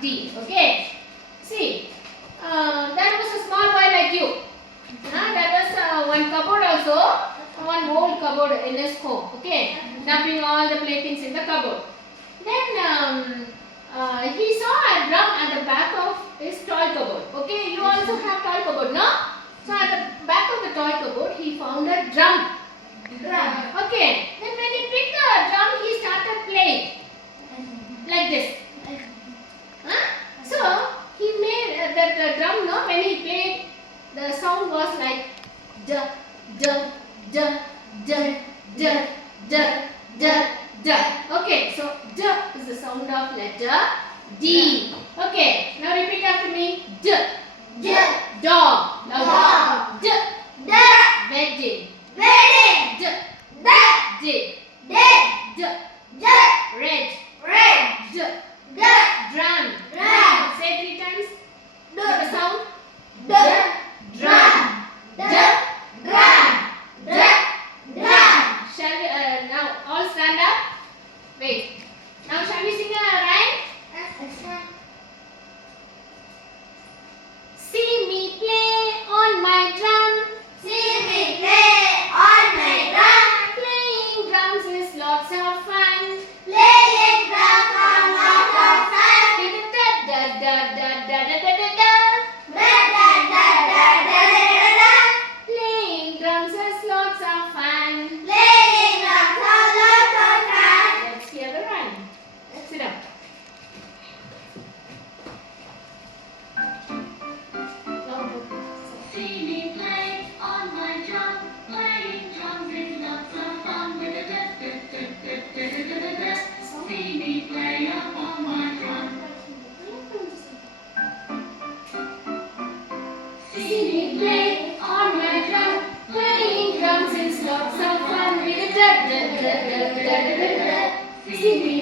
D. Okay. See, that was a small boy like you. That was one cupboard also, one whole cupboard in his home. Okay, dumping all the playthings in the cupboard. Then he saw a drum at the back of his toy cupboard. Okay, you also have toy cupboard, no? So at the back of the toy cupboard, he found a drum. Okay, then when he picked the drum, he started playing like this. So he made that drum, no? When he played, the sound was like da da da da da da da da. Okay, so da is the sound of letter D. Okay, now repeat after me. D. D. Dog. Now D. D. Wedding. Wedding. D. D. Dig. Dig. D. D. Red. Red. D. D. Drum. Drum. Say 3 times. D. With the sound. D. Drum. D. Drum. D. Drum. Shall we now all stand up? Wait. Now shall we sing a rhyme? See me play on my drum. See me play on my drum. Playing drums is lots of fun. Playing drums are lots of fun. Da da da da da da da da da. Da da da da da da da. Playing drums is lots of fun. Playing drums are lots of fun. Let's hear the rhyme. Sit down. See me play on my drum, playing drums is lots of fun with a da da da da da da da da. See me play upon my drum. See me play on my drum, playing drums is lots of fun with a da da da da da da da. See me